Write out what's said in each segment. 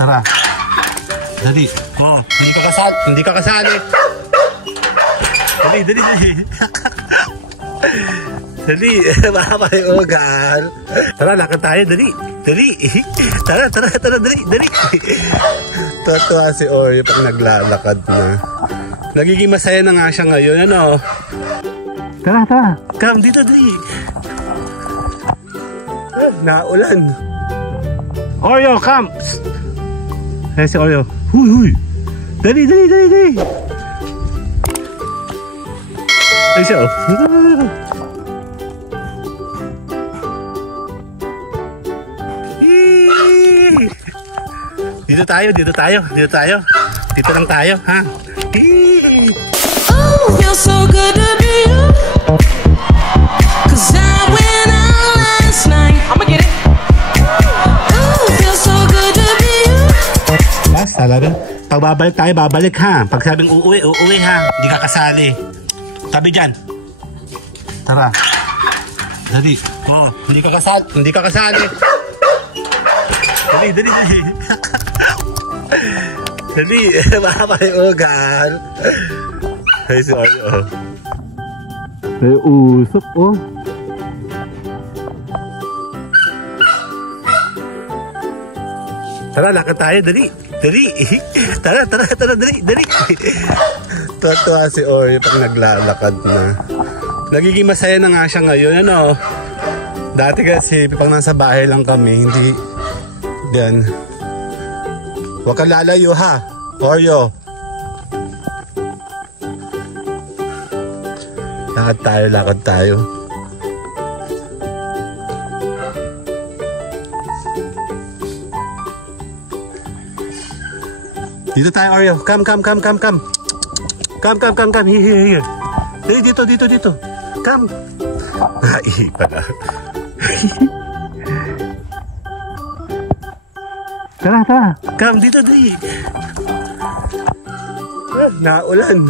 Tara. Dali. Oh, hindi ka kasali. Dali. Dali, baka yung ugal. Tara, lakad tayo, dali. Tara, dali. Tuwa si Oreo pag naglalakad na. Nagiging masaya na nga siya ngayon, ano? Tara. Come, dito, dali. Naulan. Oreo, come. Hey, si Oreo. Huy. Dali. Ay siya, oh. Dito tayo. Dito lang tayo, ha? Oh, feels so good to be you. 'Cause I went out last night. I'ma get it. Oh, feels so good to be you. Yes, talaga. Pag babalik tayo, babalik, ha? Pag sabing uuwi, ha? Hindi ka kasali. Tabi dyan. Tara. Dali. Oh, hindi ka kasali. Dali. Dali, baka yung ugal. Ay, si Oreo. May usap, oh. Tara, lakad tayo, dali. Tara, dali. Tuwa si Oreo pag naglalakad na. Nagiging masaya na nga siya ngayon, ano? Dati kasi, pag nasa bahay lang kami, hindi... Yan. Huwag kang lalayo, ha? Oreo. Lakad tayo. Dito tayo, Oreo. Come. Here. Dito. Come. Ay, pala. Tara. Come, dito. Naulan.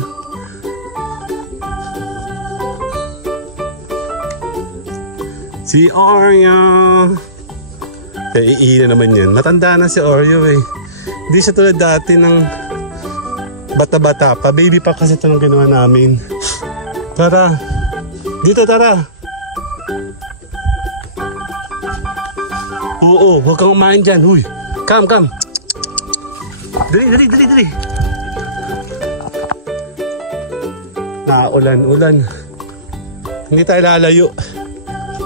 Si Oreo. Iihi na naman yan. Matanda na si Oreo, eh. Hindi siya tulad dati ng bata-bata pa. Baby pa kasi ito nang ginawa namin. Tara. Dito, tara. Oo, huwag kang umain dyan. Huy. Come. Dali. Ulan. Hindi tayo lalayo.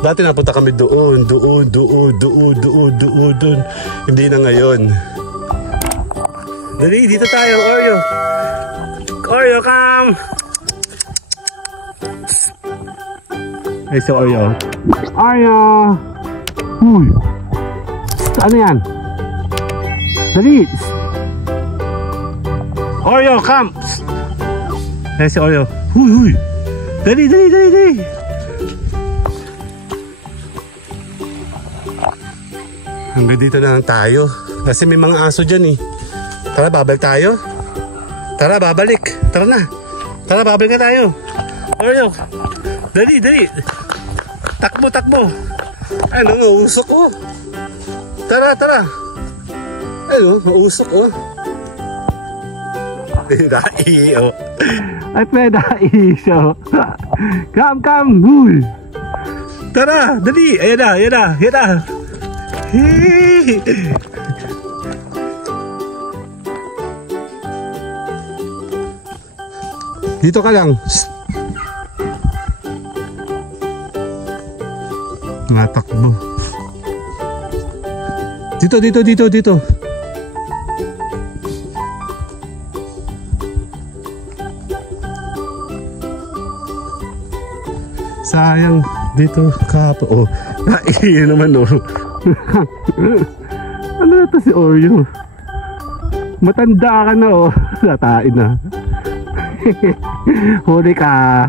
Dati napunta kami doon. Hindi na ngayon. Dali, dito tayo, Oreo. Oreo, come. Ay, si Oreo. Huy. Ano yan? Dali. Oreo, come. Ay, si Oreo. Huy. Dali. Hanggang dito na lang tayo. Kasi may mga aso dyan, eh. Tara, babalik tayo. Tara, babalik. Tara na. Tara, babalik na tayo. Oreo. Dali. Takbo. Ano, mausok, oh. Tara. Ano, mausok, oh. Dai, oh. Ay, dai siya. Come. Huy. Tara, dali. Ayan na. Dito ka lang. Natakbo. Dito. Sayang dito kapo. Oh, naiiyan naman, oh. Ano na to si Oreo? Matanda ka na, oh. Natain na. Huli ka.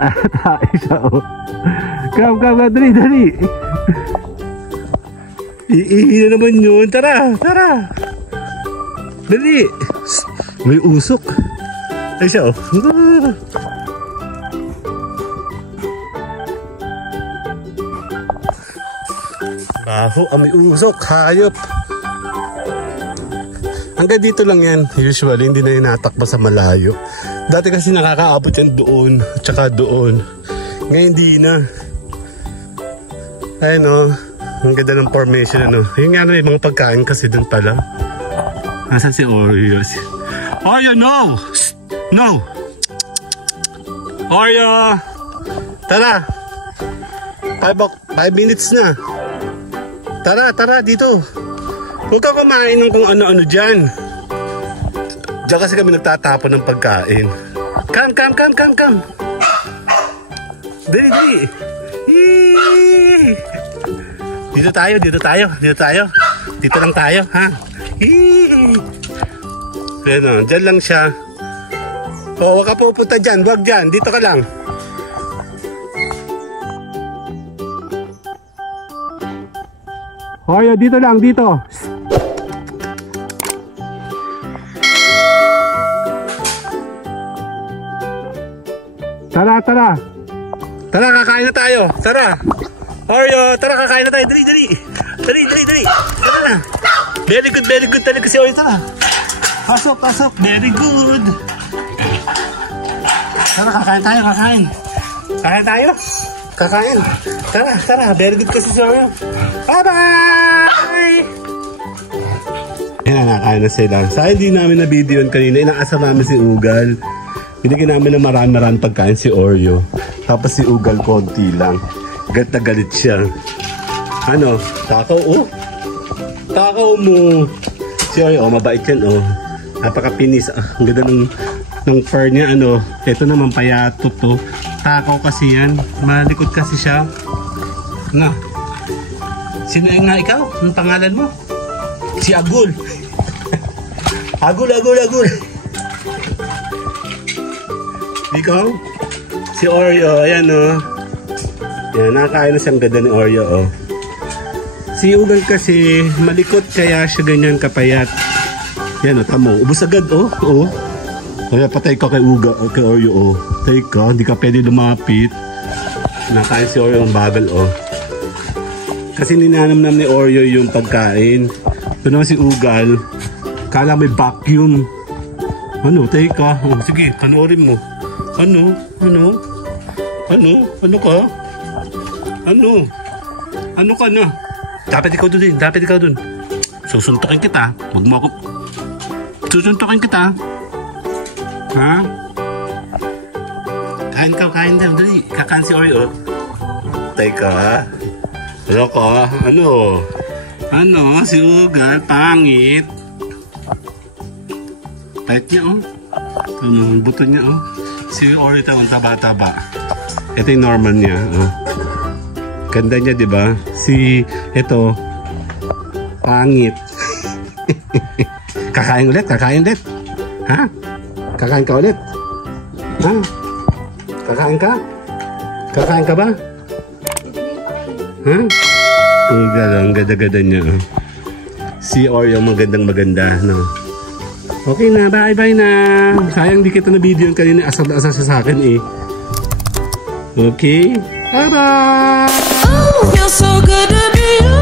Natain siya, oh. Come, dali. Iihi na naman yun. Tara. Dali. May usok. Ay siya, oh. Baho, may usok. Hayop. Hanggang dito lang yan. Usually, hindi na yung natakbo sa malayo. Dati kasi nakakaabot yan doon, tsaka doon. Ngayon, hindi na. Ayun o. Ang ganda ng formation, ano. Yung nga na, yung mga pagkain kasi doon pala. Nasaan si Oreo? Oreo, no! No! Oreo! Tara! 5 minutes na. Tara, dito. Huwag ka kumain ng kung ano-ano dyan. Diyan kasi kami nagtatapon ng pagkain. Come. Dali. Dito tayo. Dito lang tayo, ha? Ayan o, dyan lang siya. O, huwag ka pupunta dyan. Huwag dyan. Dito ka lang. Oreo, dito lang, dito. Tara. Tara, kakain na tayo. Tara. Oreo, tara, kakain na tayo. Dali. Tara na. Very good talaga si Oreo. Tara. Pasok. Very good. Tara, kakain tayo. Kakain. Tara. Very good kasi si Oreo. Bye-bye! Ayan, nakakain na sila. Sa hindi namin na video yun kanina, inaasar namin si Ugal. Binigyan namin ng marami pagkain si Oreo. Tapos si Ugal konti lang. Galit na galit siya. Ano? Takaw, oh. Takaw mo. Si Oreo, oh, mabait yan, oh. Napaka-pinis. Ang ganda ng fur niya, ano. Ito naman, payatot, to. Takaw kasi yan. Malikot kasi siya. Na. Sino nga ikaw? Ang pangalan mo? Si Agul. Agul. Ikaw? Si Oreo. Ayan, oh. Ayan, nakakain na siyang ganda ni Oreo, oh. Si Ugal kasi malikot kaya siya ganyan kapayat. Yan, oh, tamo. Ubus agad, oh. Oh. Kaya patay ka kay Oreo, oh. Patay ka, hindi ka pwede lumapit. Nakain si Oreo ang bagal, oh. Kasi ninanamnam ni Oreo yung pagkain. Ito naman si Ugal. Kala may vacuum. Ano? Teka. Oh, sige, panoorin mo. Ano ka? Ano ka na? Dapat ikaw dun. Susuntokin kita. Huwag mo ako. Susuntokin kita. Ha? Kain daw. Dali. Kakain si Oreo. Teka. Ano ka? Ano? Si Ugal, pangit. Pahit niya, oh. Ito yung buto niya, oh. Si Oreo ang taba-taba. Ito yung normal niya, oh. Ganda niya, di ba? Ito, pangit. Kakain ulit. Ha? Kakain ka ulit? Ha? Kakain ka? Kakain ka ba? Ha? Ugal, ang ganda-ganda niya. Si Oreo, maganda, no? Okay na, bye-bye na. Sayang di kita na video yung kanina. Asal sa akin, eh. Okay? Bye-bye! Oh, feels so good to be you.